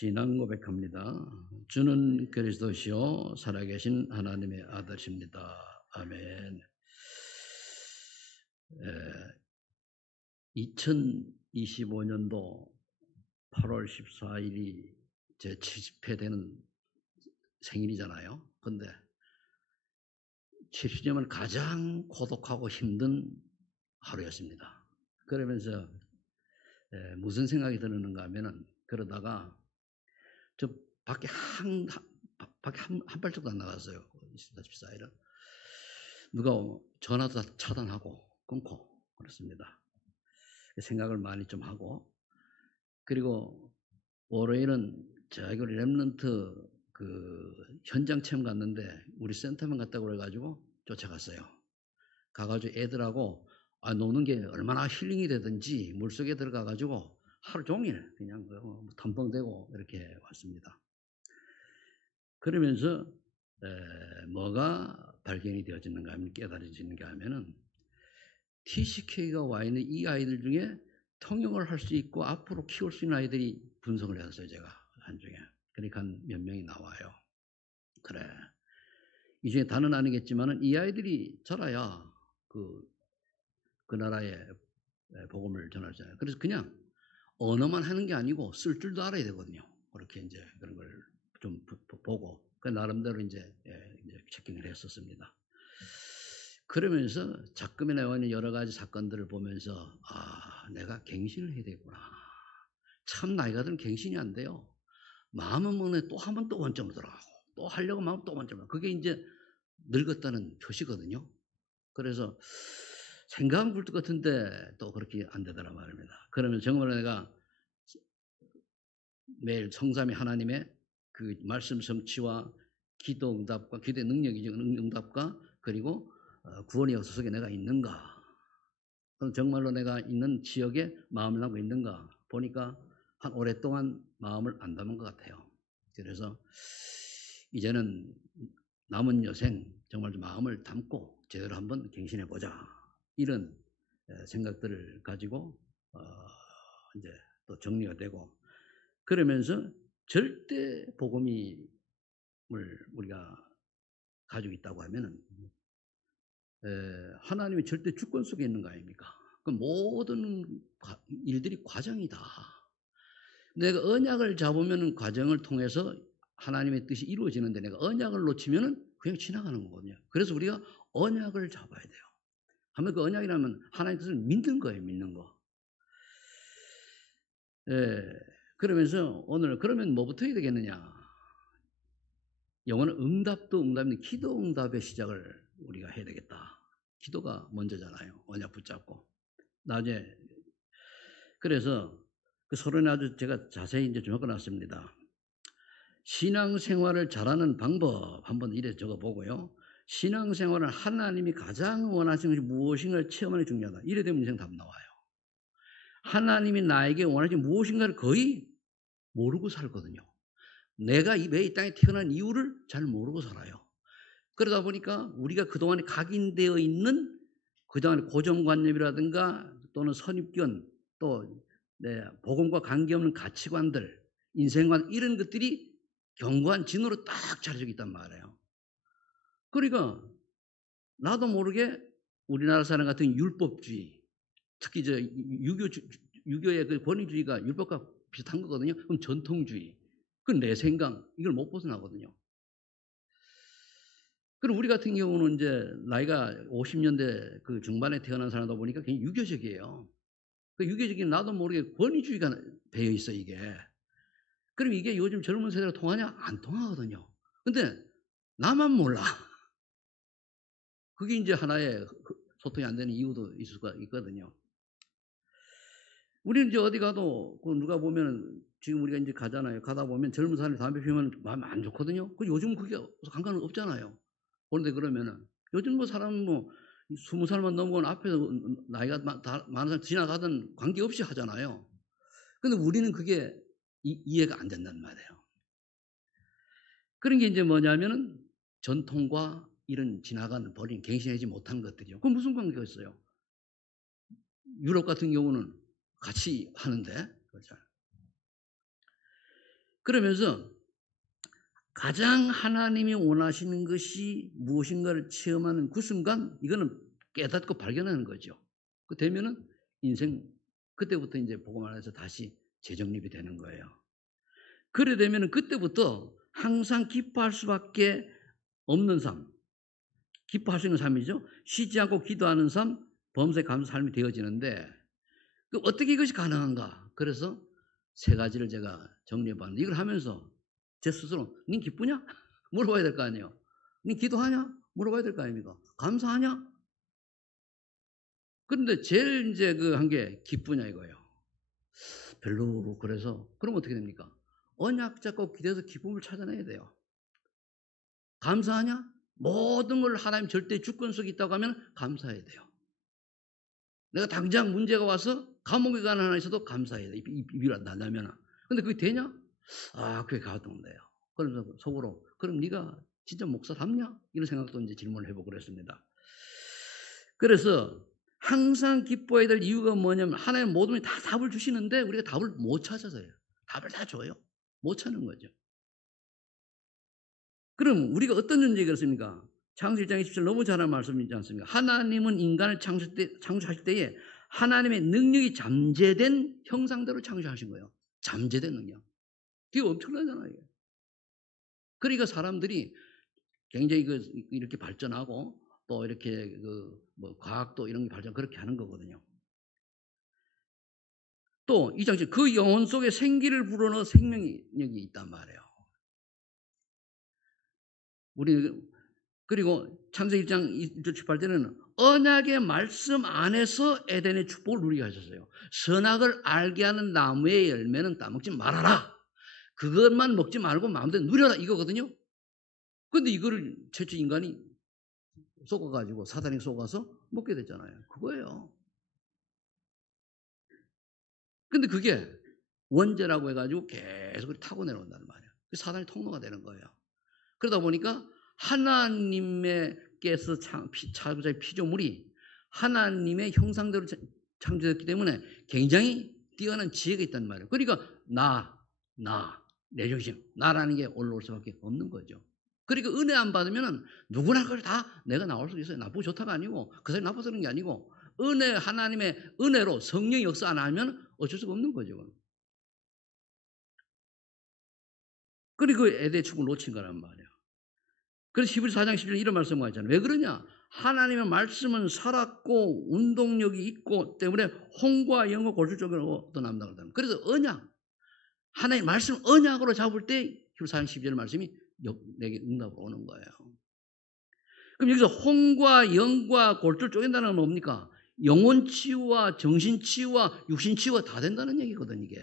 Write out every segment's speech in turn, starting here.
신앙 고백합니다. 주는 그리스도시요 살아계신 하나님의 아들이십니다. 아멘. 2025년도 8월 14일이 제 70회 되는 생일이잖아요. 근데 70년은 가장 고독하고 힘든 하루였습니다. 그러면서 무슨 생각이 드는가 하면은, 그러다가 저 밖에 한 발짝도 안 나갔어요. 14일은. 누가 전화도 다 차단하고 끊고 그렇습니다. 생각을 많이 좀 하고, 그리고 월요일은 저기 우리 랩런트 그 현장 체험 갔는데 우리 센터만 갔다고 그래가지고 쫓아갔어요. 가가지고 애들하고 노는 게 얼마나 힐링이 되든지 물속에 들어가가지고 하루 종일 그냥 덤벙대고 이렇게 왔습니다. 그러면서 뭐가 발견이 되어지는가 하면, 깨달아지는가 하면은, TCK가 와 있는 이 아이들 중에 통역을 할 수 있고 앞으로 키울 수 있는 아이들이 분석을 했어요. 제가 한중에. 그러니까 몇 명이 나와요. 그래, 이 중에 다는 아니겠지만은 이 아이들이 자라야 그 나라에 복음을 전하잖아요. 그래서 그냥 언어만 하는 게 아니고 쓸 줄도 알아야 되거든요. 그렇게 이제 그런 걸 좀 보고 그 나름대로 이제 체킹을 했었습니다. 그러면서 작금에 나와 있는 여러 가지 사건들을 보면서 내가 갱신을 해야 되구나. 참 나이가 들면 갱신이 안 돼요. 마음은 먹네 또 하면 또 원점으로 들어가고 또 하려고 마음 또 원점으로. 그게 이제 늙었다는 표시거든요. 그래서 생각은 굴뚝 같은데 또 그렇게 안 되더라 말입니다. 그러면 정말로 내가 매일 성삼위 하나님의 그 말씀 성취와 기도 응답과 기도의 능력이죠. 응답과 그리고 구원의 역사 속에 내가 있는가, 정말로 내가 있는 지역에 마음을 담고 있는가 보니까 한 오랫동안 마음을 안 담은 것 같아요. 그래서 이제는 남은 여생 정말 마음을 담고 제대로 한번 갱신해 보자, 이런 생각들을 가지고 이제 또 정리가 되고, 그러면서 절대 복음을 우리가 가지고 있다고 하면은 하나님의 절대 주권 속에 있는 거 아닙니까? 그 모든 일들이 과정이다. 내가 언약을 잡으면 과정을 통해서 하나님의 뜻이 이루어지는데, 내가 언약을 놓치면 그냥 지나가는 거거든요. 그래서 우리가 언약을 잡아야 돼요. 하면 그 언약이라면 하나님의 뜻을 믿는 거예요. 믿는 거. 그러면서 오늘 그러면 뭐부터 해야 되겠느냐? 영어는 응답도 응답인데 기도 응답의 시작을 우리가 해야 되겠다. 기도가 먼저잖아요. 언약 붙잡고. 나중에 그래서 그 서론에 아주 제가 자세히 이제 좀 적어놨습니다. 신앙생활을 잘하는 방법 한번 이래 적어보고요. 신앙생활은 하나님이 가장 원하시는 것이 무엇인가를 체험하는 게 중요하다. 이래 되면 인생 답 나와요. 하나님이 나에게 원하시는 무엇인가를 거의 모르고 살거든요. 내가 왜 이 땅에 태어난 이유를 잘 모르고 살아요. 그러다 보니까 우리가 그동안에 각인되어 있는 그동안의 고정관념이라든가 또는 선입견, 또 복음과 관계없는 가치관들, 인생관, 이런 것들이 견고한 진으로 딱 자리져 있단 말이에요. 그러니까 나도 모르게 우리나라 사람 같은 율법주의, 특히 유교의 그 권위주의가 율법과 비슷한 거거든요. 그럼 전통주의, 그건 내 생각, 이걸 못 벗어나거든요. 그럼 우리 같은 경우는 이제 나이가 50년대 그 중반에 태어난 사람이다 보니까 굉장히 유교적이에요. 그 유교적인 나도 모르게 권위주의가 배어 있어, 이게. 그럼 이게 요즘 젊은 세대가 통하냐? 안 통하거든요. 근데 나만 몰라. 그게 이제 하나의 소통이 안 되는 이유도 있을 수가 있거든요. 우리는 이제 어디 가도 누가 보면 지금 우리가 이제 가잖아요. 가다 보면 젊은 사람이 담배 피우면 마음 안 좋거든요. 그 요즘 그게 상관은 없잖아요. 그런데 그러면은 요즘 뭐 사람 20살만 넘으면 앞에서 나이가 많은 사람 지나가든 관계없이 하잖아요. 근데 우리는 그게 이해가 안 된단 말이에요. 그런 게 이제 뭐냐면은 전통과 이런 지나가는 버린 갱신하지 못한 것들이요. 그건 무슨 관계가 있어요? 유럽 같은 경우는 같이 하는데, 그렇죠. 그러면서 가장 하나님이 원하시는 것이 무엇인가를 체험하는 그 순간 이거는 깨닫고 발견하는 거죠. 그 되면은 인생 그때부터 이제 복음 안에서 다시 재정립이 되는 거예요. 그래 되면은 그때부터 항상 기뻐할 수밖에 없는 삶, 기뻐할 수 있는 삶이죠. 쉬지 않고 기도하는 삶, 범사에 감사 삶이 되어지는데 어떻게 이것이 가능한가? 그래서 세 가지를 제가 정리해봤는데 이걸 하면서 제 스스로 닌 기쁘냐? 물어봐야 될 거 아니에요. 닌 기도하냐? 물어봐야 될 거 아닙니까? 감사하냐? 그런데 제일 이제 그 한 게 기쁘냐 이거예요. 별로 그래서 그럼 어떻게 됩니까? 언약 잡고 기도해서 기쁨을 찾아내야 돼요. 감사하냐? 모든 걸 하나님 절대 주권 속에 있다고 하면 감사해야 돼요. 내가 당장 문제가 와서 감옥에 가는 하나 있어도 감사해야 돼. 이비를 안 나면. 근데 그게 되냐? 아, 그게 가동돼요. 그러면서 속으로 그럼 네가 진짜 목사답냐? 이런 생각도 이제 질문을 해보고 그랬습니다. 그래서 항상 기뻐해야 될 이유가 뭐냐면 하나님 모든 분이 다 답을 주시는데 우리가 답을 못 찾아서요. 답을 다 줘요. 못 찾는 거죠. 그럼 우리가 어떤 존재가 있습니까? 창세기 1장 27절 너무 잘하는 말씀이지 않습니까? 하나님은 인간을 창조하실 때에 하나님의 능력이 잠재된 형상대로 창조하신 거예요. 잠재된 능력. 그게 엄청나잖아요. 그러니까 사람들이 굉장히 이렇게 발전하고 또 이렇게 뭐 과학도 이런 게 발전 그렇게 하는 거거든요. 또 이 장치 그 영혼 속에 생기를 불어넣어 생명력이 있단 말이에요. 우리 그리고 창세기 1장 1절 18절에는 언약의 말씀 안에서 에덴의 축복을 누리게 하셨어요. 선악을 알게 하는 나무의 열매는 따먹지 말아라. 그것만 먹지 말고 마음대로 누려라 이거거든요. 그런데 이거를 최초 인간이 속아가지고 사단이 속아서 먹게 됐잖아요. 그거예요. 근데 그게 원죄라고 해가지고 계속 타고 내려온다는 말이에요. 사단이 통로가 되는 거예요. 그러다 보니까 하나님께서 창조자의 피조물이 하나님의 형상대로 창조됐기 때문에 굉장히 뛰어난 지혜가 있단 말이에요. 그러니까 내 중심, 나라는 게 올라올 수밖에 없는 거죠. 그러니까 은혜 안 받으면 누구나 그걸 다 내가 나올 수 있어요. 나쁘고 좋다가 아니고 그 사람이 나빠서 그런 게 아니고 하나님의 은혜로 성령이 역사 안 하면 어쩔 수가 없는 거죠. 그리고 에덴의 축복을 놓친 거란 말이에요. 그래서 히브리서 4장 10절 이런 말씀을 하잖아요. 왜 그러냐? 하나님의 말씀은 살았고 운동력이 있고 때문에 홍과 영과 골수적으로 또 남다르다. 그래서 언약, 하나님의 말씀 언약으로 잡을 때 히브리서 4장 10절 말씀이 내게 응답으로 오는 거예요. 그럼 여기서 홍과 영과 골수를 쪼갠다는 건 뭡니까? 영혼 치유와 정신 치유와 육신 치유가 다 된다는 얘기거든 이게.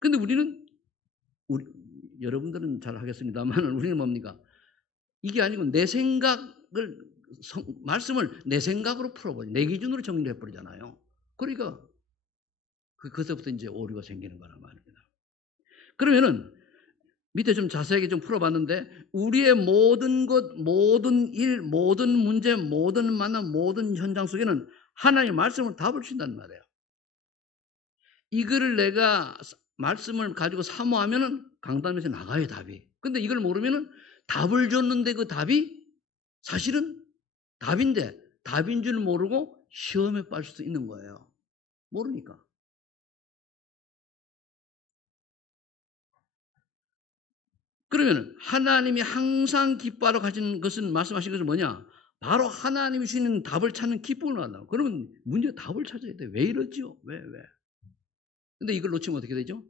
근데 여러분들은 잘 하겠습니다만 우리는 뭡니까? 이게 아니고 내 생각을 말씀을 내 생각으로 풀어버려 내 기준으로 정리해 버리잖아요. 그러니까 그때부터 이제 오류가 생기는 거란 말입니다. 그러면은 밑에 좀 자세하게 좀 풀어봤는데 우리의 모든 것, 모든 일, 모든 문제, 모든 만남, 모든 현장 속에는 하나님의 말씀을 답을 주신단 말이에요. 이거를 내가 말씀을 가지고 사모하면은 강단에서 나가요 답이. 근데 이걸 모르면은 답을 줬는데 그 답이 사실은 답인데 답인 줄 모르고 시험에 빠질 수도 있는 거예요. 모르니까. 그러면 하나님이 항상 기뻐하러 가신 것은 말씀하신 것은 뭐냐? 바로 하나님이 주시는 답을 찾는 기쁨을 받는다. 그러면 문제 답을 찾아야 돼. 왜 이러죠? 왜? 근데 이걸 놓치면 어떻게 되죠?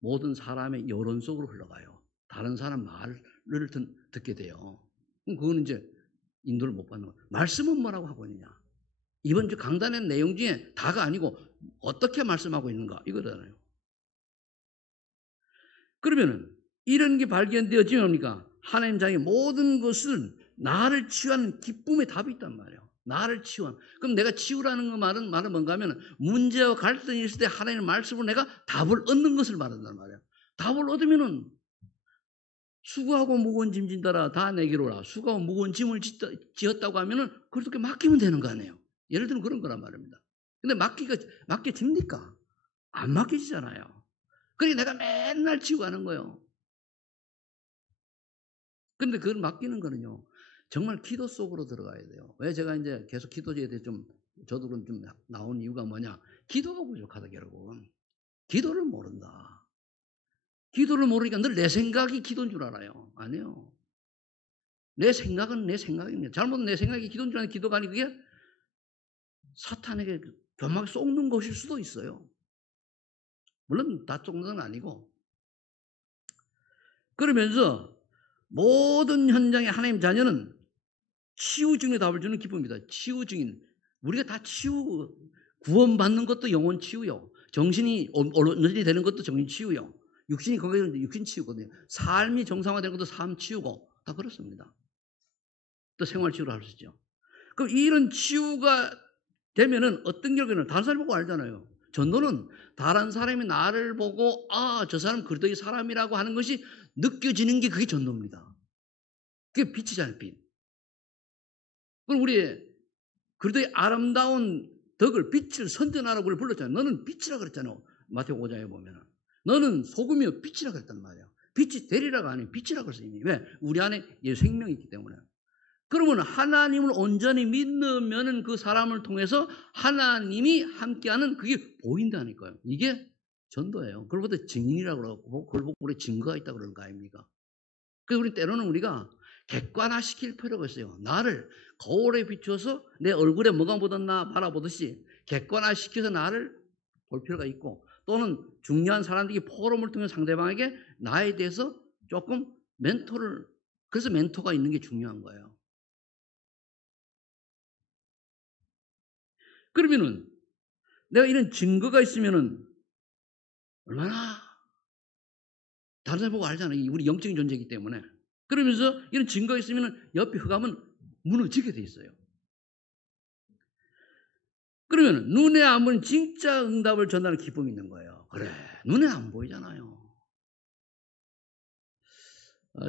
모든 사람의 여론 속으로 흘러가요. 다른 사람 말을 듣게 돼요. 그럼 그건 이제 인도를 못 받는 거예요. 말씀은 뭐라고 하고 있느냐? 이번 주 강단의 내용 중에 다가 아니고 어떻게 말씀하고 있는가 이거잖아요. 그러면은 이런 게 발견되어지면 뭡니까? 하나님 자기 모든 것은 나를 치유하는 기쁨의 답이 있단 말이에요. 나를 치유하는. 그럼 내가 치유라는 말은 뭔가 하면 문제와 갈등이 있을 때 하나님의 말씀으로 내가 답을 얻는 것을 말한단 말이에요. 답을 얻으면은 수고하고 무거운 짐 진다라 다 내게로 오라. 수고하고 무거운 짐을 지었다고 하면은 그렇게 맡기면 되는 거 아니에요. 예를 들면 그런 거란 말입니다. 근데 맡겨집니까? 안 맡겨지잖아요. 그러니까 내가 맨날 치고 가는 거예요. 근데 그걸 맡기는 거는요, 정말 기도 속으로 들어가야 돼요. 왜 제가 이제 계속 기도제에 대해 저도 좀 나온 이유가 뭐냐. 기도가 부족하다, 결국은. 기도를 모른다. 기도를 모르니까 늘 내 생각이 기도인 줄 알아요. 아니에요. 내 생각은 내 생각입니다. 잘못 내 생각이 기도인 줄 아는 기도가 아니, 그게 사탄에게 교막에 쏟는 것일 수도 있어요. 물론 다 쏟는 건 아니고. 그러면서 모든 현장에 하나님 자녀는 치유 증인의 답을 주는 기쁨입니다. 치유 증인. 우리가 다 구원받는 것도 영혼 치유요. 정신이 온전히 되는 것도 정신 치유요. 육신이 건강해지는 육신 치유거든요. 삶이 정상화되는 것도 삶 치유고 다 그렇습니다. 또 생활 치유를 할 수 있죠. 그럼 이런 치유가 되면은 어떤 결과는 다른 사람이 보고 알잖아요. 전도는 다른 사람이 나를 보고 저 사람 그리스도의 사람이라고 하는 것이 느껴지는 게 그게 전도입니다. 그게 빛이잖아요, 빛. 그럼 우리 그리스도의 아름다운 덕을 빛을 선전하라고 우리를 불렀잖아요. 너는 빛이라 그랬잖아요. 마태복음 5장에 보면은. 너는 소금이요 빛이라 그랬단 말이에요. 빛이 되리라가 아니에요. 빛이라 그랬어요. 이미. 왜? 우리 안에 생명이 있기 때문에. 그러면 하나님을 온전히 믿으면은 그 사람을 통해서 하나님이 함께하는 그게 보인다니까요. 이게 전도예요. 그걸보다 증인이라고 그러고 그걸 보고 우리 증거가 있다고 그러는 거 아닙니까? 그래서 우리 때로는 우리가 객관화시킬 필요가 있어요. 나를 거울에 비추어서 내 얼굴에 뭐가 묻었나 바라보듯이 객관화시켜서 나를 볼 필요가 있고, 또는 중요한 사람들이 포럼을 통해 상대방에게 나에 대해서 조금 그래서 멘토가 있는 게 중요한 거예요. 그러면은 내가 이런 증거가 있으면은 얼마나 다른 사람 보고 알잖아요. 우리 영적인 존재이기 때문에. 그러면서 이런 증거가 있으면은 옆에 흑암은 무너지게 돼 있어요. 그러면 눈에 안 보이는 진짜 응답을 전하는 기쁨이 있는 거예요. 그래, 눈에 안 보이잖아요.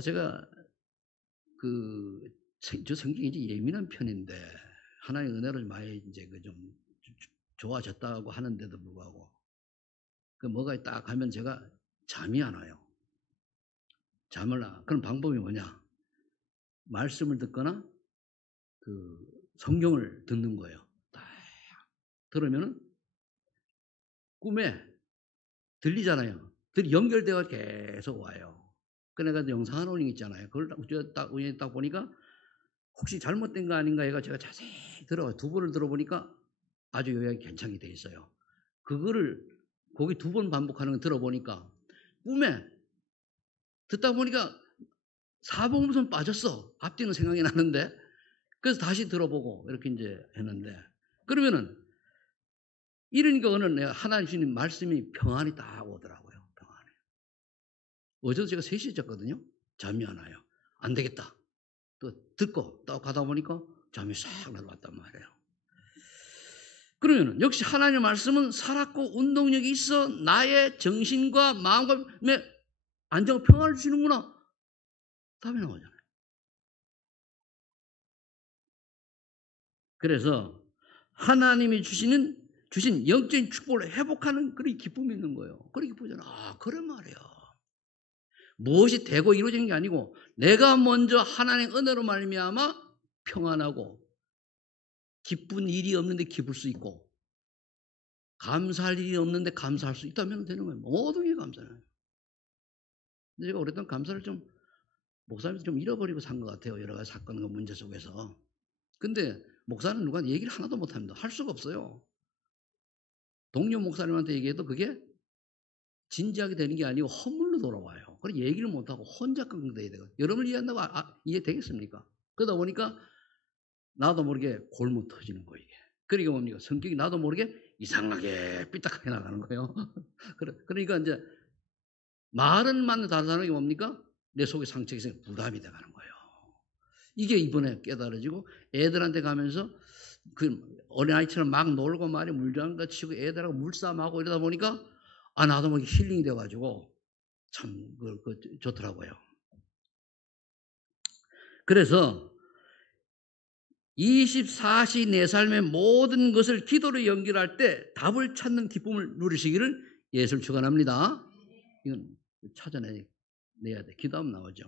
제가 저 성격이 이제 예민한 편인데 하나님의 은혜를 많이 이제 좀 좋아졌다고 하는데도 불구하고 뭐가 딱 하면 제가 잠이 안 와요. 그런 방법이 뭐냐? 말씀을 듣거나 성경을 듣는 거예요. 딱 들으면은 꿈에 들리잖아요. 연결되어 계속 와요. 그래가 영상 하나 올린 게 있잖아요. 그걸 우연히 딱 보니까 혹시 잘못된 거 아닌가 해가 제가 자세히 두 번을 들어보니까 아주 요약이 괜찮게 돼 있어요. 그거를 거기 2번 반복하는 거 들어보니까 꿈에 듣다 보니까 사복음선 빠졌어. 앞뒤는 생각이 나는데 그래서 다시 들어보고 이렇게 이제 했는데, 그러면은 이러니까 하나님 주님 말씀이 평안이 딱 오더라고요. 평안이. 어제도 제가 3시에 잤거든요. 잠이 안 와요. 안 되겠다. 또 듣고 또 가다 보니까 잠이 싹 날아왔단 말이에요. 그러면 역시 하나님의 말씀은 살았고 운동력이 있어 나의 정신과 마음과 안정과 평안을 주시는구나. 답이 나오잖아요. 그래서 하나님이 주신 영적인 축복을 회복하는 그런 기쁨이 있는 거예요. 그런 기쁘잖아. 그런 말이에요. 무엇이 되고 이루어지는 게 아니고 내가 먼저 하나님의 은혜로 말미암아 평안하고 기쁜 일이 없는데 기쁠 수 있고 감사할 일이 없는데 감사할 수 있다면 되는 거예요. 모든 게 감사해요. 근데 제가 오랫동안 감사를 목사님도 좀 잃어버리고 산 것 같아요. 여러 가지 사건과 문제 속에서. 근데 목사는 누가 얘기를 하나도 못합니다. 할 수가 없어요. 동료 목사님한테 얘기해도 그게 진지하게 되는 게 아니고 허물로 돌아와요. 그래서 얘기를 못하고 혼자 끙끙대야 돼요. 여러분을 이해한다고 이해되겠습니까? 그러다 보니까 나도 모르게 골무 터지는 거예요. 이게. 그러니까 뭡니까? 성격이 나도 모르게 이상하게 삐딱하게 나가는 거예요. 그러니까 이제 말은 맞는 다른 사람이 뭡니까? 내 속에 상처가 있으니까 부담이 돼가는 거예요. 이게 이번에 깨달아지고 애들한테 가면서 어린아이처럼 막 놀고 말이 물장가 치고 애들하고 물싸움하고 이러다 보니까 나도 모르게 힐링이 돼가지고 참 좋더라고요. 그래서 24시 내 삶의 모든 것을 기도로 연결할 때 답을 찾는 기쁨을 누리시기를 예술 축원합니다. 이건 찾아내야 돼. 기도하면 나오죠.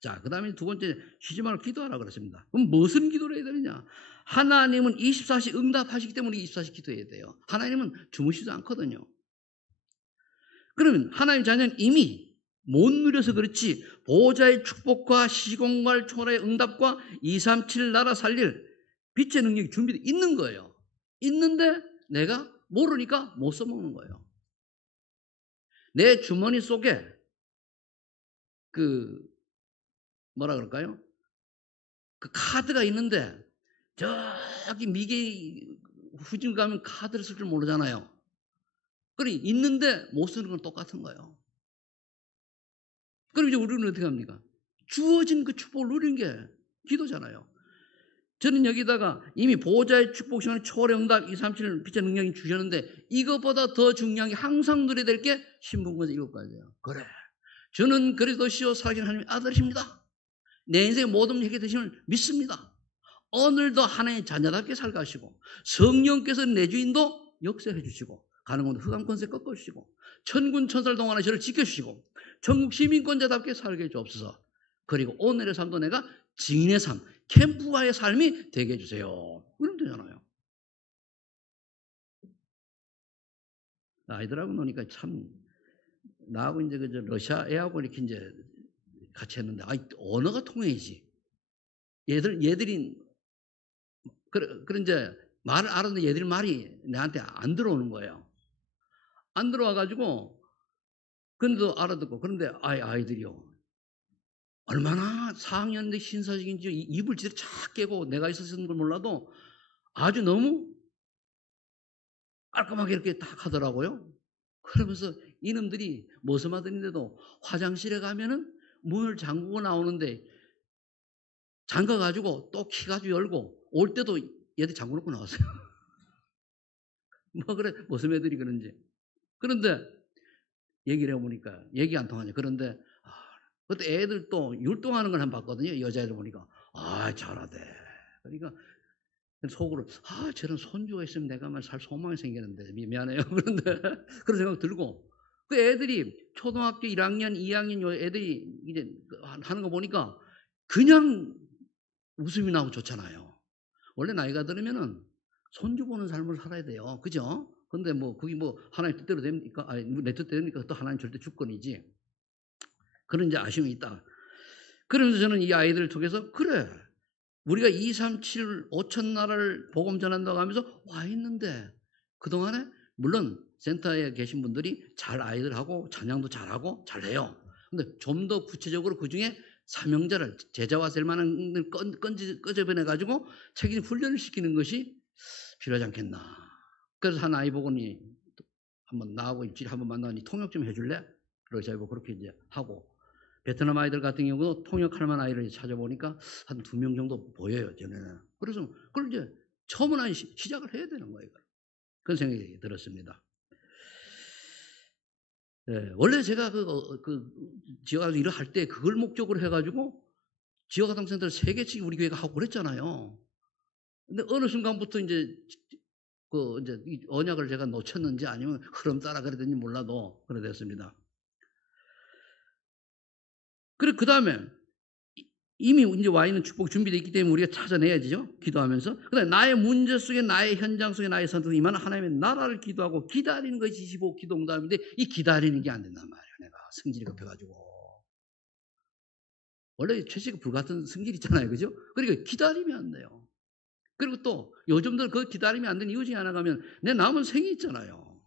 자, 그 다음에 두 번째, 쉬지 말고 기도하라 그랬습니다. 그럼 무슨 기도를 해야 되느냐? 하나님은 24시 응답하시기 때문에 24시 기도해야 돼요. 하나님은 주무시지 않거든요. 그러면 하나님 자녀는 이미 못 누려서 그렇지 보호자의 축복과 시공갈 초월의 응답과 237 나라 살릴 빛의 능력이 준비되어 있는 거예요. 있는데 내가 모르니까 못 써먹는 거예요. 내 주머니 속에 뭐라 그럴까요? 그 카드가 있는데 저기 미개 후진 가면 카드를 쓸 줄 모르잖아요. 그래 있는데 못 쓰는 건 똑같은 거예요. 그럼 이제 우리는 어떻게 합니까? 주어진 그 축복을 누리는 게 기도잖아요. 저는 여기다가 이미 보호자의 축복 시간에 초월의 응답 237 빛의 능력이 주셨는데 이것보다 더 중요한 게 항상 누려야 될 게 신분권자 7가지예요. 그래. 저는 그리스도시요 살아계신 하나님의 아들이십니다. 내 인생의 모든 해결되심을 믿습니다. 오늘도 하나님의 자녀답게 살게 하시고 성령께서 내 주인도 역사해 주시고 가는 곳 흑암권세 꺾어주시고 천군 천사를 동안에 저를 지켜주시고 전국 시민권자답게 살게 해주옵소서. 그리고 오늘의 삶도 내가 증인의 삶, 캠프와의 삶이 되게 해주세요. 그러면 되잖아요. 아이들하고 노니까 참 나하고 이제 그 러시아 애하고 이렇게 이제 같이 했는데 언어가 통해야지. 얘들이 그런 이제 말을 알았는데 얘들 말이 내한테 안 들어오는 거예요. 안 들어와가지고 근데도 알아듣고 그런데 아이들이요. 얼마나 4학년인데 신사적인지 입을 제대로 착 깨고 내가 있었던 걸 몰라도 아주 너무 깔끔하게 이렇게 딱 하더라고요. 그러면서 이놈들이 머슴아들인데도 화장실에 가면은 문을 잠그고 나오는데 잠가가지고 또 키가지고 열고 올 때도 얘들 잠궈놓고 나왔어요. 뭐 그래 머슴애들이 그런지. 그런데 얘기를 해보니까 얘기 안 통하냐. 그런데 그때 애들 또 율동하는 걸 한번 봤거든요. 여자애들 보니까 잘하대. 그러니까 속으로 저런 손주가 있으면 내가 살 소망이 생기는데 미안해요. 그런데 그런 생각 들고 그 애들이 초등학교 1학년, 2학년 요 애들이 이제 하는 거 보니까 그냥 웃음이 나고 좋잖아요. 원래 나이가 들으면은 손주 보는 삶을 살아야 돼요. 그죠? 근데 그게 하나님 뜻대로 됩니까? 내 뜻대로 됩니까? 또 하나님 절대 주권이지. 그런 이제 아쉬움이 있다. 그러면서 저는 이 아이들을 통해서 그래 우리가 237 5천 나라를 복음 전한다고 하면서 와 있는데 그동안에 물론 센터에 계신 분들이 잘 아이들하고 찬양도 잘하고 잘해요. 근데 좀 더 구체적으로 그중에 사명자를 제자와 될 만한 꺼져내가지고 책임 훈련을 시키는 것이 필요하지 않겠나. 그래서 한 아이 보고니 한번 나하고 일주일에 한번 만나니 통역 좀 해줄래? 그러자고 그렇게 이제 하고 베트남 아이들 같은 경우도 통역할 만한 아이를 찾아보니까 한 2명 정도 보여요, 전에는. 그래서 그걸 이제 처음은 시작을 해야 되는 거예요. 그런 생각이 들었습니다. 네, 원래 제가 지역아동 일을 할 때 그걸 목적으로 해가지고 지역아동센터를 3개씩 우리 교회가 하고 그랬잖아요. 근데 어느 순간부터 이제 이 언약을 제가 놓쳤는지 아니면 흐름 따라 그랬는지 몰라도 그래 됐습니다. 그래, 그 다음에 이미 이제 와 있는 축복 준비되어 있기 때문에 우리가 찾아내야죠. 기도하면서. 그 다음에 나의 문제 속에 나의 현장 속에 나의 선택이 임하는 하나님의 나라를 기도하고 기다리는 것이 25 기도응답인데 이 기다리는 게 안 된단 말이야. 내가 성질이 급해가지고. 원래 최씨가 불같은 성질 있잖아요. 그죠? 그러니까 기다리면 안 돼요. 그리고 또 요즘들 그 기다리면 안 되는 이유 중에 하나가 하면 내 남은 생이 있잖아요.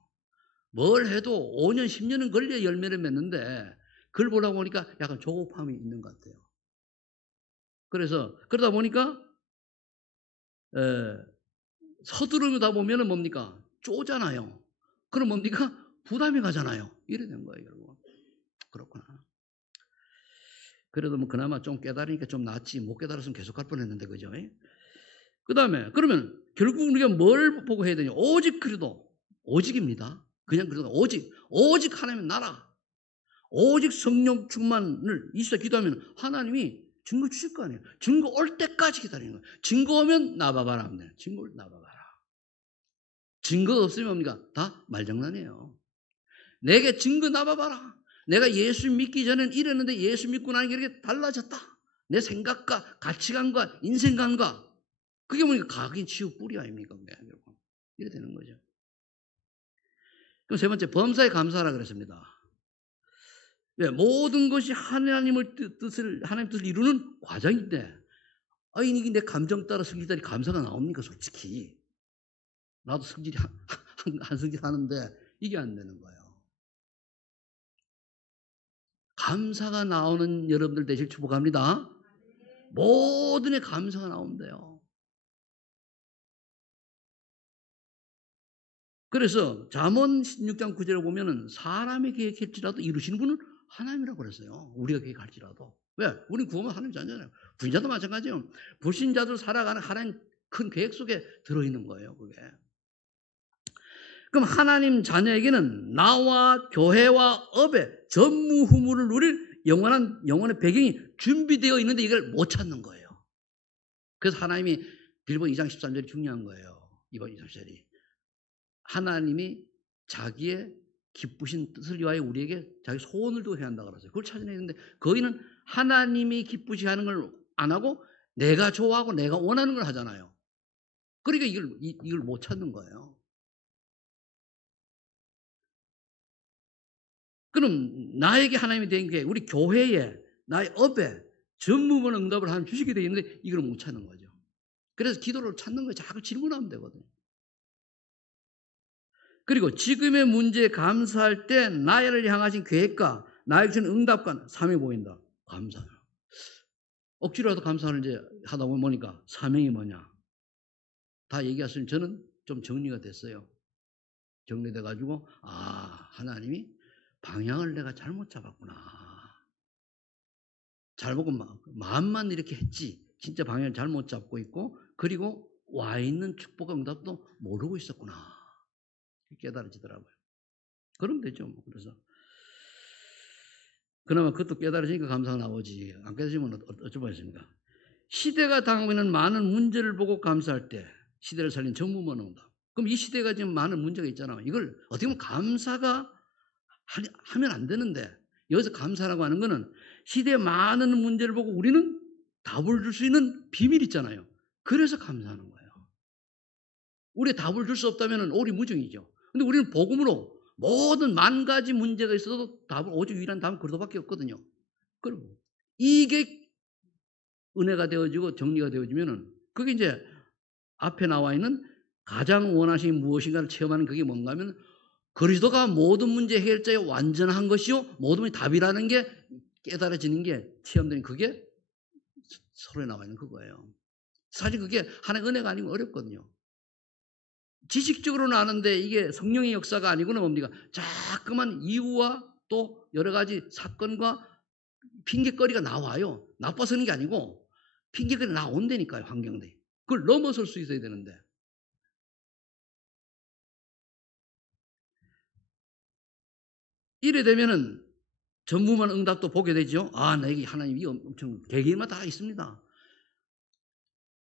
뭘 해도 5년, 10년은 걸려야 열매를 맺는데 그걸 보다 보니까 약간 조급함이 있는 것 같아요. 그래서 그러다 보니까 서두르다 보면은 뭡니까? 쪼잖아요. 그럼 뭡니까? 부담이 가잖아요. 이래 된 거예요, 결국. 그렇구나. 그래도 그나마 좀 깨달으니까 좀 낫지. 못 깨달았으면 계속 갈 뻔했는데, 그죠? 그 다음에 그러면 결국 우리가 뭘 보고 해야 되냐? 오직 그래도 오직입니다. 그냥 그래도 오직 하나님의 나라, 오직 성령 충만을 24 기도하면 하나님이 증거 주실 거 아니에요. 증거 올 때까지 기다리는 거예요. 증거 오면 나봐봐라 하면 돼요. 증거를 나봐봐라. 증거가 없으면 뭡니까? 다 말장난이에요. 내게 증거 나봐봐라. 내가 예수 믿기 전엔 이랬는데 예수 믿고 나니까 이렇게 달라졌다. 내 생각과 가치관과 인생관과 그게 뭐니까 각인 치유 뿌리 아닙니까? 이렇게 되는 거죠. 그럼 세 번째 범사에 감사하라 그랬습니다. 왜? 모든 것이 하나님 뜻을 이루는 과정인데 이게 내 감정 따라 성질이 감사가 나옵니까? 솔직히 나도 성질이 한 성질 하는데 이게 안 되는 거예요. 감사가 나오는 여러분들 되실 축복합니다. 모든에 감사가 나온대요. 그래서 잠언 16장 9절에 보면은 사람이 계획할지라도 이루시는 분은 하나님이라고 그랬어요. 우리가 계획할지라도. 왜? 우리는 구원은 하나님이 아니잖아요. 불신자도 마찬가지예요. 불신자들 살아가는 하나님 큰 계획 속에 들어있는 거예요. 그게. 그럼 하나님 자녀에게는 나와 교회와 업의 전무후무를 누릴 영원의 배경이 준비되어 있는데 이걸 못 찾는 거예요. 그래서 하나님이 빌보 2장 13절이 중요한 거예요. 이번 2절이. 하나님이 자기의 기쁘신 뜻을 위하여 우리에게 자기 소원을 두고 해야 한다고 그랬어요. 그걸 찾아내야 되는데 거기는 하나님이 기쁘시 하는 걸 안 하고 내가 좋아하고 내가 원하는 걸 하잖아요. 그러니까 이걸 못 찾는 거예요. 그럼 나에게 하나님이 된 게 우리 교회에 나의 업에 전무만 응답을 하면 주시게 되어 있는데 이걸 못 찾는 거죠. 그래서 기도를 찾는 거예요. 자꾸 질문하면 되거든요. 그리고 지금의 문제에 감사할 때 나를 향하신 계획과 나에게 주는 응답과 사명이 보인다. 감사. 억지로라도 감사를 이제 하다 보면 뭐니까 사명이 뭐냐. 다 얘기했으면 저는 좀 정리가 됐어요. 정리돼 가지고 하나님이 방향을 내가 잘못 잡았구나. 잘못 마음만 이렇게 했지 진짜 방향을 잘못 잡고 있고 그리고 와 있는 축복과 응답도 모르고 있었구나. 깨달아지더라고요. 그러면 되죠. 뭐. 그래서 그나마 그것도 깨달아지니까 감사가 나오지. 안 깨달아지면 어쩌겠습니까? 시대가 당하고 있는 많은 문제를 보고 감사할 때 시대를 살린 전무만 응답. 그럼 이 시대가 지금 많은 문제가 있잖아요. 이걸 어떻게 보면 감사가 하면 안 되는데 여기서 감사라고 하는 거는 시대의 많은 문제를 보고 우리는 답을 줄 수 있는 비밀이 있잖아요. 그래서 감사하는 거예요. 우리가 답을 줄 수 없다면 오리무중이죠. 근데 우리는 복음으로 모든 만 가지 문제가 있어도 답은 오직 유일한 답은 그리스도밖에 없거든요. 그럼 이게 은혜가 되어지고 정리가 되어지면은 그게 이제 앞에 나와 있는 가장 원하시는 무엇인가를 체험하는 그게 뭔가 하면 그리스도가 모든 문제 해결자의 완전한 것이요 모든 문제 답이라는 게 깨달아지는 게 체험되는 그게 서로에 나와 있는 그거예요. 사실 그게 하나의 은혜가 아니면 어렵거든요. 지식적으로는 아는데 이게 성령의 역사가 아니고는 뭡니까? 자꾸만 이유와 또 여러 가지 사건과 핑계거리가 나와요. 나빠서 하는 게 아니고 핑계거리 나온다니까요. 환경들이. 그걸 넘어설 수 있어야 되는데. 이래 되면은 전무만 응답도 보게 되죠. 나에게 하나님이 엄청 개개인마다 다 있습니다.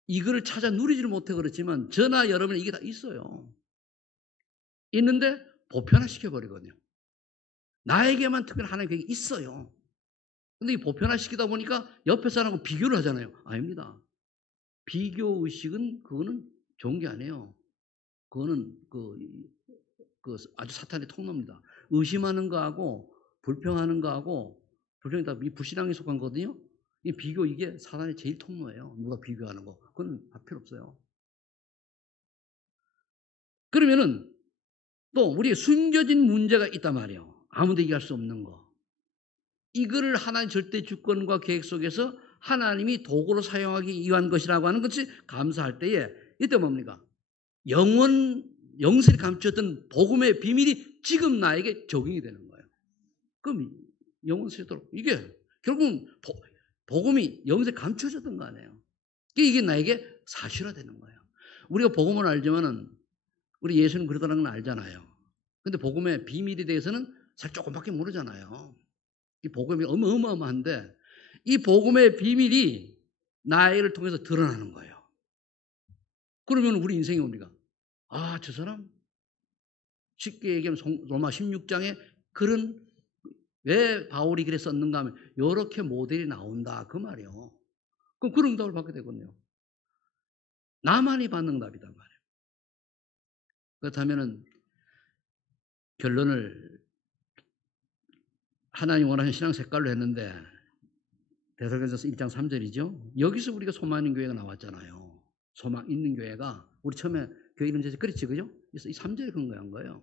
이거를 찾아 누리지를 못해 그렇지만 저나 여러분 이게 다 있어요. 있는데 보편화시켜버리거든요. 나에게만 특별한 하나님 계획이 있어요. 근데 이 보편화시키다 보니까 옆에 사람하고 비교를 하잖아요. 아닙니다. 비교의식은 그거는 좋은 게 아니에요. 그거는 아주 사탄의 통로입니다. 의심하는 거하고 불평하는 거하고 불평이 다 불신앙에 속한 거거든요. 이 비교 이게 사탄의 제일 통로예요. 누가 비교하는 거. 그건 필요 없어요. 그러면은 또 우리의 숨겨진 문제가 있단 말이에요. 아무도 얘기할 수 없는 거. 이거를 하나님 절대 주권과 계획 속에서 하나님이 도구로 사용하기 위한 것이라고 하는 것이 감사할 때에 이때 뭡니까? 영설이 감추었던 복음의 비밀이 지금 나에게 적용이 되는 거예요. 그럼 영원세도록 이게 결국은 복음이 영설이 감추어졌던 거 아니에요. 이게 나에게 사실화되는 거예요. 우리가 복음을 알지만은 우리 예수는 그러더라는 걸 알잖아요. 근데 복음의 비밀에 대해서는 사실 조금밖에 모르잖아요. 이 복음이 어마어마한데 이 복음의 비밀이 나를 통해서 드러나는 거예요. 그러면 우리 인생이 뭡니까? 저 사람 쉽게 얘기하면 로마 16장에 그런 왜 바울이 그래 썼는가 하면 요렇게 모델이 나온다 그 말이에요. 그럼 그런 응답을 받게 되거든요. 나만이 받는 응답이단 말이에요. 그렇다면은 결론을 하나님 원하는 신앙 색깔로 했는데 데살로니가서 1장 3절이죠. 여기서 우리가 소망 있는 교회가 나왔잖아요. 소망 있는 교회가 우리 처음에 교회 이름 제시 그렇지 그죠? 그래서 이 3절에 근거한 거예요.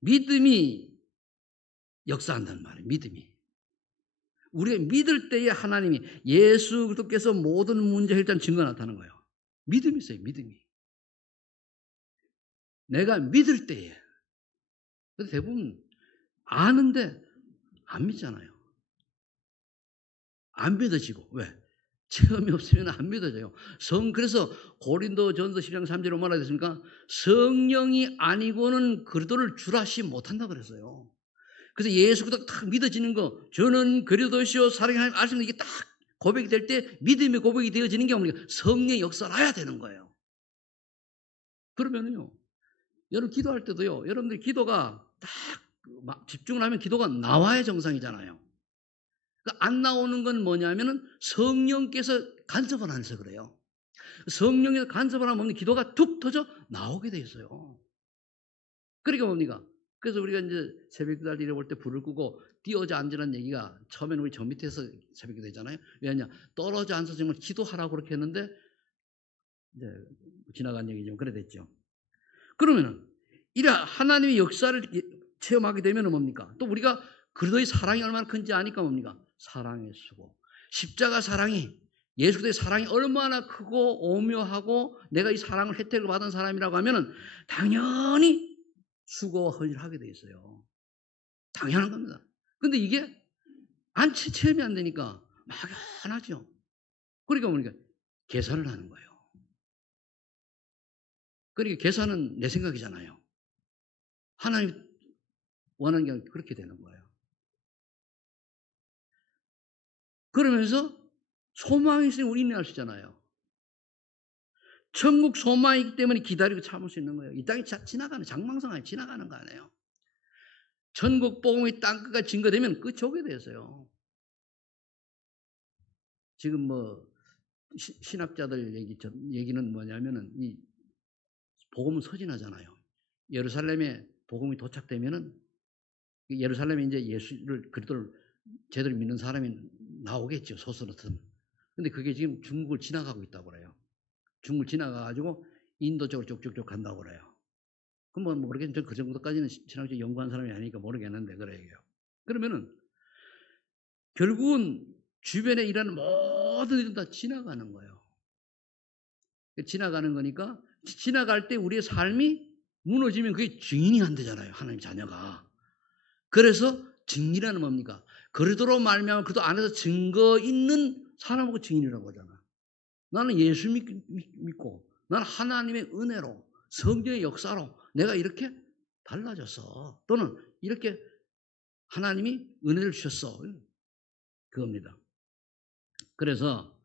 믿음이 역사한다는 말이에요. 믿음이. 우리가 믿을 때에 하나님이 예수 그리스도께서 모든 문제 해결한 증거가 나타나는 거예요. 믿음이 있어요. 믿음이. 내가 믿을 때에. 근데 대부분 아는데 안 믿잖아요. 안 믿어지고. 왜? 체험이 없으면 안 믿어져요. 그래서 고린도전서 10장 3절에 뭐라 했습니까? 성령이 아니고는 그리스도를 주라시 못한다 그랬어요. 그래서 예수 그리스도 딱 믿어지는 거, 저는 그리스도시요 사랑의 하나님 알 수 있는 이게 딱 고백이 될 때 믿음의 고백이 되어지는 게 뭡니까? 성령의 역사를 해야 되는 거예요. 그러면은요, 여러분 기도할 때도요, 여러분들 기도가 딱 집중을 하면 기도가 나와야 정상이잖아요. 그러니까 안 나오는 건 뭐냐면은 성령께서 간섭을 안 해서 그래요. 성령께서 간섭을 하면 기도가 툭 터져 나오게 돼 있어요. 그러니까 뭡니까? 그래서 우리가 이제 새벽 기도할 때 이럴 때 불을 끄고 뛰어져 앉으라는 얘기가 처음에는 우리 저 밑에서 새벽 기도 했잖아요. 왜냐? 떨어져 앉아서 정말 기도하라고 그렇게 했는데 이제 지나간 얘기죠. 그래 됐죠. 그러면은 이래 하나님의 역사를 체험하게 되면 뭡니까? 또 우리가 그리스도의 사랑이 얼마나 큰지 아니까 뭡니까? 사랑의 수고. 십자가 사랑이 예수 그리스도의 사랑이 얼마나 크고 오묘하고 내가 이 사랑을 혜택을 받은 사람이라고 하면은 당연히 수고와 헌신을 하게 돼 있어요. 당연한 겁니다. 근데 이게 체험이 안 되니까 막연하죠. 그러니까 뭡니까? 계산을 하는 거예요. 그러니까 계산은 내 생각이잖아요. 하나님 원하는 게 그렇게 되는 거예요. 그러면서 소망이 있으니 우리 인내할 수 있잖아요. 천국 소망이 있기 때문에 기다리고 참을 수 있는 거예요. 이 땅이 지나가는 장망성하게 지나가는 거 아니에요. 천국 복음이 땅끝까지 증거되면 끝이 오게 되었어요. 지금 뭐 신학자들 얘기는 뭐냐면은 이 복음은 서진하잖아요. 예루살렘에 복음이 도착되면은 예루살렘에 이제 예수를 그리스도를 제대로 믿는 사람이 나오겠죠. 소스로든. 근데 그게 지금 중국을 지나가고 있다고 그래요. 중국을 지나가가지고 인도 쪽으로 쭉쭉쭉 간다고 그래요. 그럼 뭐 모르겠는데 그 정도까지는 신학적 연구한 사람이 아니니까 모르겠는데 그래요. 그러면은 결국은 주변에 일하는 모든 일은 다 지나가는 거예요. 지나가는 거니까 지나갈 때 우리의 삶이 무너지면 그게 증인이 안 되잖아요. 하나님 자녀가. 그래서 증인이라는 뭡니까? 그리스도로 말미암아 그리스도 안에서 증거 있는 사람하고 증인이라고 하잖아. 나는 예수 믿고 나는 하나님의 은혜로 성령의 역사로 내가 이렇게 달라졌어. 또는 이렇게 하나님이 은혜를 주셨어. 그겁니다. 그래서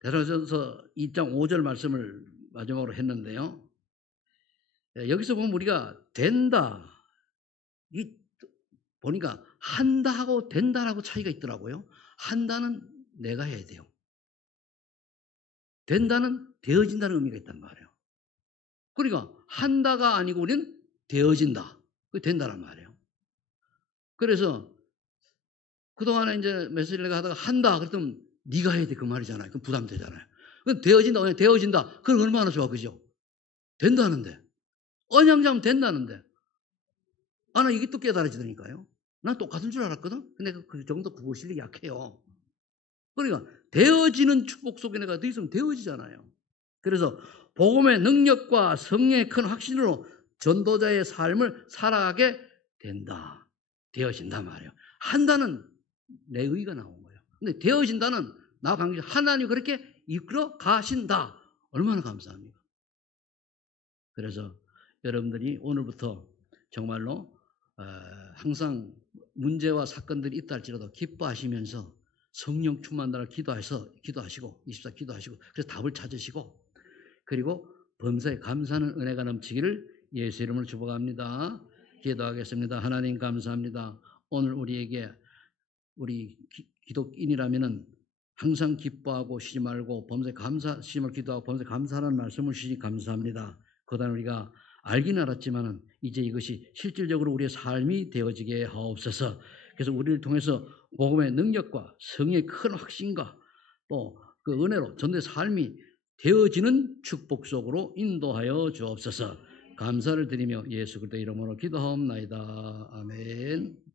데살로니가서 2장 5절 말씀을 마지막으로 했는데요. 여기서 보면 우리가 된다. 이 보니까 한다하고 된다라고 차이가 있더라고요. 한다는 내가 해야 돼요. 된다는 되어진다는 의미가 있단 말이에요. 그러니까 한다가 아니고 우리는 되어진다. 그게 된다란 말이에요. 그래서 그동안에 이제 메시지를 하다가 한다 그랬더니 네가 해야 돼 그 말이잖아요. 그럼 부담되잖아요. 그럼 되어진다. 되어진다. 그럼 얼마나 좋아 그죠? 된다는데. 언양자면 된다는데. 아, 나 이게 또 깨달아지더니까요. 난 똑같은 줄 알았거든. 근데 그 정도 국어 실력이 약해요. 그러니까 되어지는 축복 속에 내가 더 있으면 되어지잖아요. 그래서 복음의 능력과 성령의 큰 확신으로 전도자의 삶을 살아가게 된다. 되어진단 말이에요. 한다는 내 의가 나온 거예요. 근데 되어진다는 나와 관계 하나님이 그렇게 이끌어 가신다. 얼마나 감사합니까? 그래서 여러분들이 오늘부터 정말로 항상 문제와 사건들이 있다 할지라도 기뻐하시면서 성령 충만하라 기도하시고 24 기도하시고 그래서 답을 찾으시고 그리고 범사에 감사하는 은혜가 넘치기를 예수 이름으로 축복합니다. 기도하겠습니다. 하나님 감사합니다. 오늘 우리에게 우리 기독인이라면은 항상 기뻐하고 쉬지 말고 범사에 쉬지 말고 기도하고 범사에 감사하라는 말씀을 주시니 감사합니다. 그다음 우리가 알긴 알았지만은 이제 이것이 실질적으로 우리의 삶이 되어지게 하옵소서. 그래서 우리를 통해서 복음의 능력과 성의 큰 확신과 또 그 은혜로 전도의 삶이 되어지는 축복 속으로 인도하여 주옵소서. 감사를 드리며 예수 그리스도 이름으로 기도하옵나이다. 아멘.